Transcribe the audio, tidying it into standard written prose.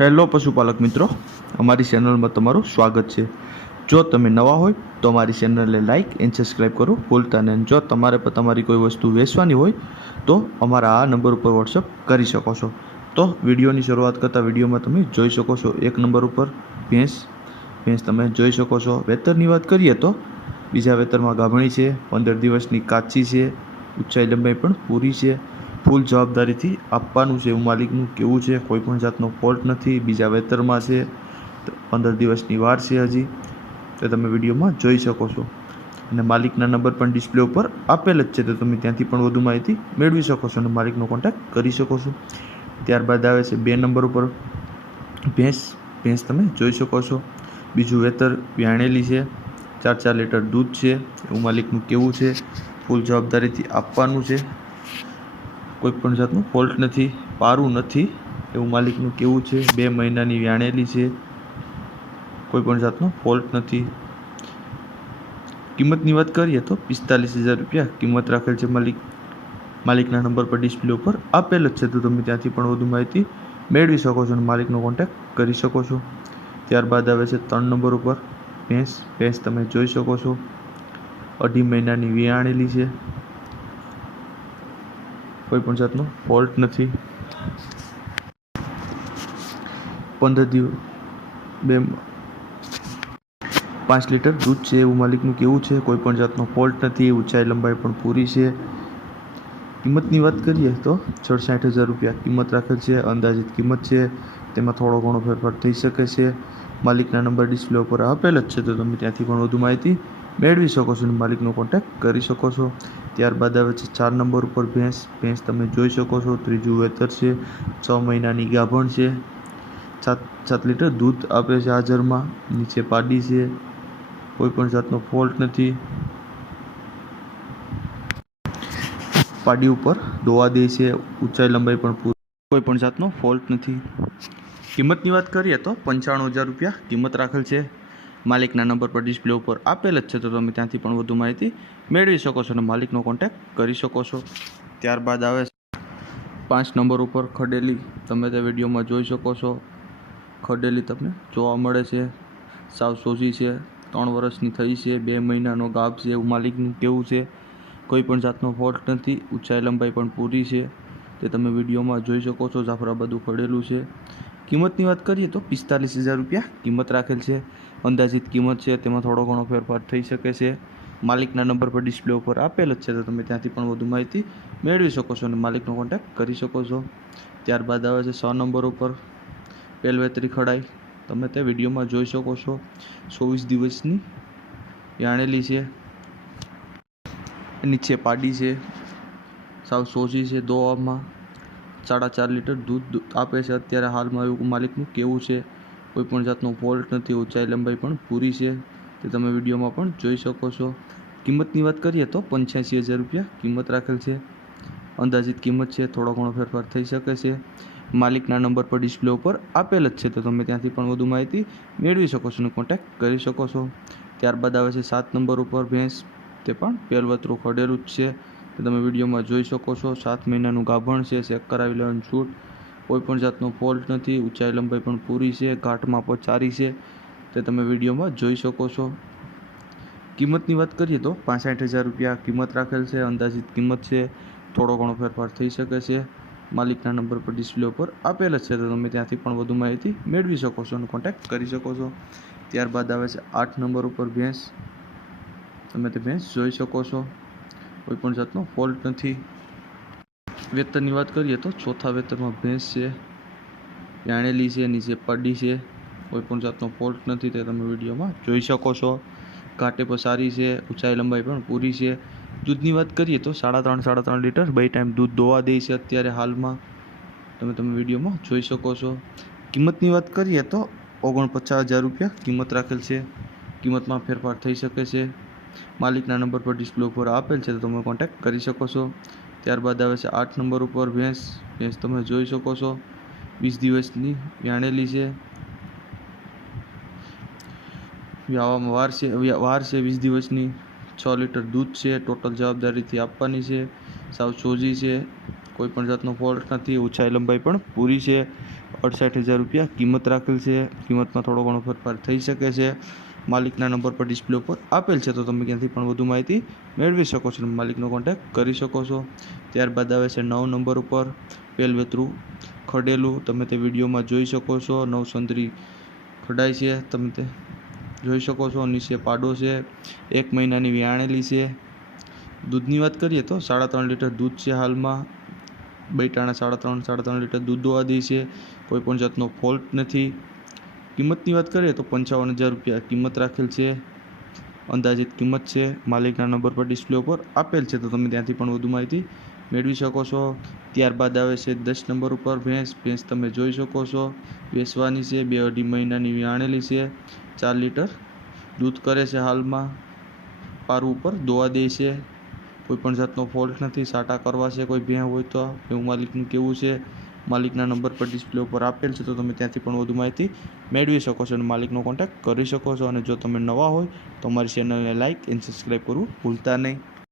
Hello પશુપાલક મિત્રો, અમારી ચેનલમાં તમારું સ્વાગત છે। જો તમે નવા હોય તો અમારી ચેનલને લાઇક એન્ડ સબસ્ક્રાઈબ કરો ભૂલતા નહીં। જો તમારે પણ તમારી કોઈ વસ્તુ વેચવાની હોય તો અમારા આ નંબર ઉપર વોટ્સઅપ કરી શકો છો। તો વિડીયોની શરૂઆત કરતાં વિડીયોમાં તમે જોઈ શકો છો 1 નંબર ઉપર ભેંસ તમે જોઈ શકો છો। વેતરની વાત કરીએ તો બીજા વેતરમાં ગાભણી છે, 15 દિવસની કાચી છે, ઊંચાઈ લંબાઈ પણ પૂરી છે, ફૂલ જવાબદારીથી આપવાનું છે એવું માલિકનું કહેવું છે। કોઈ પણ જાતનો ફોલ્ટ નથી। બીજા વેતરમાં છે, 15 દિવસની વાર છે હજી, તો તમે વિડીયોમાં જોઈ શકો છો। અને માલિકના નંબર પણ ડિસ્પ્લે ઉપર આપેલ જ છે, તો તમે ત્યાંથી પણ વધુ માહિતી મેળવી શકો છો અને માલિકનો કોન્ટેક્ટ કરી શકો છો। ત્યારબાદ આવે છે 2 નંબર ઉપર ભેંસ તમે જોઈ શકો છો। બીજું વેતર વ્યાણેલી છે, 4 લીટર દૂધ છે એવું માલિકનું કહેવું છે। ફૂલ જવાબદારીથી આપવાનું છે, કોઈ પણ જાતનું ફોલ્ટ નથી, પારું નથી એવું માલિકનું કહેવું છે। 2 મહિનાની વ્યાણેલી છે, કોઈ પણ જાતનો ફોલ્ટ નથી। કિંમતની વાત કરીએ તો 45,000 રૂપિયા કિંમત રાખેલ છે। માલિકના નંબર પર ડિસ્પ્લે ઉપર આપેલ જ છે, તો તમે ત્યાંથી પણ વધુ માહિતી મેળવી શકો છો અને માલિકનો કોન્ટેક્ટ કરી શકો છો। ત્યારબાદ આવે છે 3 નંબર ઉપર ભેંસ તમે જોઈ શકો છો। 2.5 મહિનાની વ્યાણેલી છે, કોઈ પણ જાતનો ફોલ્ટ નથી। 5 લીટર દૂધ છે એવું માલિકનું કહેવું છે। કોઈ પણ જાતનો ફોલ્ટ નથી, ઊંચાઈ લંબાઈ પણ પૂરી છે। કિંમતની વાત કરીએ તો 67,000 રૂપિયા કિંમત રાખેલ છે, અંદાજિત કિંમત છે, તેમાં થોડો ઘણો ફેરફાર થઈ શકે છે। માલિકના નંબર ડિસ્પ્લે ઉપર આપેલ જ છે, તો તમે ત્યાંથી પણ વધુ માહિતી મેળવી શકો છો અને માલિકનો કોન્ટેક્ટ કરી શકો છો। ત્યારબાદ આવે છે 4 નંબર ઉપર ભેંસ તમે જોઈ શકો છો। ત્રીજું વેતર છે, 6 મહિનાની ગાભણ છે, 7 લીટર દૂધ આપે છે હાજરમાં, નીચે પાડી છે, કોઈ પણ જાતનો ફોલ્ટ નથી, પાડી ઉપર દોવા દે છે, ઊંચાઈ લંબાઈ પણ પૂરી, કોઈ પણ જાતનો ફોલ્ટ નથી। કિંમતની વાત કરીએ તો 95,000 રૂપિયા કિંમત રાખેલ છે। માલિકના નંબર પર ડિસ્પ્લે ઉપર આપેલ જ છે, તો તમે ત્યાંથી પણ વધુ માહિતી મેળવી શકો છો અને માલિકનો કોન્ટેક્ટ કરી શકો છો। ત્યારબાદ આવે 5 નંબર ઉપર ખડેલી, તમે તે વિડીયોમાં જોઈ શકો છો। ખડેલી તમને જોવા મળે છે, સાવ સોજી છે, 3 વર્ષની થઈ છે, 2 મહિનાનો ગાભ છે એવું માલિકનું કહેવું છે। કોઈ પણ જાતનો ફોલ્ટ નથી, ઊંચાઈ લંબાઈ પણ પૂરી છે, તે તમે વિડીયોમાં જોઈ શકો છો। જાફરાબાદનું ખડેલું છે। કિંમતની વાત કરીએ તો 45,000 રૂપિયા કિંમત રાખેલ છે, અંદાજિત કિંમત છે, તેમાં થોડો ઘણો ફેરફાર થઈ શકે છે। માલિકના નંબર પર ડિસ્પ્લે ઉપર આપેલ જ છે, તો તમે ત્યાંથી પણ વધુ માહિતી મેળવી શકો છો અને માલિકનો કોન્ટેક્ટ કરી શકો છો। ત્યારબાદ આવે છે 6 નંબર ઉપર પેલવેતરી ખડાઈ, તમે તે વિડીયોમાં જોઈ શકો છો। 24 દિવસની વ્યાણેલી છે, નીચે પાડી છે, સાવ સોજી છે, દોવામાં 4.5 લીટર દૂધ આપે છે અત્યારે હાલમાં એવું માલિકનું કહેવું છે। કોઈ પણ જાતનો ફોલ્ટ નથી, ઊંચાઈ લંબાઈ પણ પૂરી છે, તે તમે વિડીયોમાં પણ જોઈ શકો છો। કિંમતની વાત કરીએ તો 85,000 રૂપિયા કિંમત રાખેલ છે, અંદાજિત કિંમત છે, થોડો ઘણો ફેરફાર થઈ શકે છે। માલિકના નંબર પર ડિસ્પ્લે ઉપર આપેલ જ છે, તો તમે ત્યાંથી પણ વધુ માહિતી મેળવી શકો છો અને કોન્ટેક્ટ કરી શકો છો। ત્યારબાદ આવે છે 7 નંબર ઉપર ભેંસ, તે પણ પેલવતરું ખડેલું જ છે, તે તમે વિડીયોમાં જોઈ શકો છો। 7 મહિનાનું ગાભણ છે, ચેક કરાવી લેવાનું છૂટ, કોઈ પણ જાતનો ફોલ્ટ નથી, ઊંચાઈ લંબાઈ પણ પૂરી છે, ઘાટમાં પણ સારી છે, તે તમે વિડીયોમાં જોઈ શકો છો। કિંમતની વાત કરીએ તો 65,000 રૂપિયા કિંમત રાખેલ છે, અંદાજિત કિંમત છે, થોડો ઘણો ફેરફાર થઈ શકે છે। માલિકના નંબર પર ડિસ્પ્લે ઉપર આપેલ જ છે, તો તમે ત્યાંથી પણ વધુ માહિતી મેળવી શકો છો અને કોન્ટેક્ટ કરી શકો છો। ત્યારબાદ આવે છે 8 નંબર ઉપર ભેંસ, તમે તે ભેંસ જોઈ શકો છો, કોઈ પણ જાતનો ફોલ્ટ નથી। વેતરની વાત કરીએ તો 4થા વેતરમાં ભેંસ છે, વ્યાણેલી છે, નીચે પાડી છે, કોઈ પણ જાતનો ફોલ્ટ નથી, તે તમે વિડીયોમાં જોઈ શકો છો। ઘાટે પણ સારી છે, ઊંચાઈ લંબાઈ પણ પૂરી છે। દૂધની વાત કરીએ તો 3.5 લીટર 2 ટાઈમ દૂધ દોવા દે છે અત્યારે હાલમાં, તમે વિડીયોમાં જોઈ શકો છો। કિંમતની વાત કરીએ તો 49,000 રૂપિયા કિંમત રાખેલ છે, કિંમતમાં ફેરફાર થઈ શકે છે। માલિકના નંબર પર ડિસ્પ્લે ઉપર આપેલ છે, તો તમે કોન્ટેક્ટ કરી શકો છો। ત્યારબાદ આવે છે 8 નંબર ઉપર ભેંસ તમે જોઈ શકો છો। 20 દિવસની વ્યાણેલી છે, વ્યાવામાં વાર છે 20 દિવસની, 6 લીટર દૂધ છે, ટોટલ જવાબદારીથી આપવાની છે, સાવ સોજી છે, કોઈ પણ જાતનો ફોલ્ટ નથી, ઊંચાઈ લંબાઈ પણ પૂરી છે, 68,000 રૂપિયા કિંમત રાખેલ છે। કિંમતમાં થોડો ઘણો ફેરફાર થઈ શકે છે। માલિકના નંબર પર ડિસ્પ્લે ઉપર આપેલ છે, તો તમે ક્યાંથી પણ વધુ માહિતી મેળવી શકો છો અને માલિકનો કોન્ટેક્ટ કરી શકો છો। ત્યારબાદ આવે છે 9 નંબર ઉપર પેલવેતરું ખડેલું, તમે તે વિડીયોમાં જોઈ શકો છો। 9 સંતરી ખડાઈ છે, તમે તે જોઈ શકો છો। નીચે પાડો છે, 1 મહિનાની વ્યાણેલી છે। દૂધની વાત કરીએ તો 3.5 લીટર દૂધ છે હાલમાં। બૈટાણા 3.5 લીટર દૂધ દોવા દે છે, કોઈ પણ જાતનો ફોલ્ટ નથી। કિંમતની વાત કરીએ તો 55,000 રૂપિયા કિંમત રાખેલ છે, અંદાજિત કિંમત છે। માલિકના નંબર પર ડિસ્પ્લે ઉપર આપેલ છે, તો તમે ત્યાંથી પણ વધુ માહિતી મેળવી શકો છો। ત્યારબાદ આવે છે 10 નંબર ઉપર ભેંસ તમે જોઈ શકો છો, વેચવાની છે, 2-2.5 મહિનાની વ્યાણેલી છે, 4 લીટર દૂધ કરે છે હાલમાં। પારું ઉપર દોવા દે છે, કોઈપણ જાતનો ફોલ્ટ નથી। સાટા કરવા છે કોઈ ભેં હોય તો, એવું માલિકનું કેવું છે। માલિકના નંબર પર ડિસ્પ્લે ઉપર આપેલ છે, તો તમે ત્યાંથી પણ વધુ માહિતી મેળવી શકો છો અને માલિકનો કોન્ટેક્ટ કરી શકો છો। અને જો તમે નવા હોય તો અમારી ચેનલને લાઇક એન્ડ સબસ્ક્રાઈબ કરવું ભૂલતા નહીં।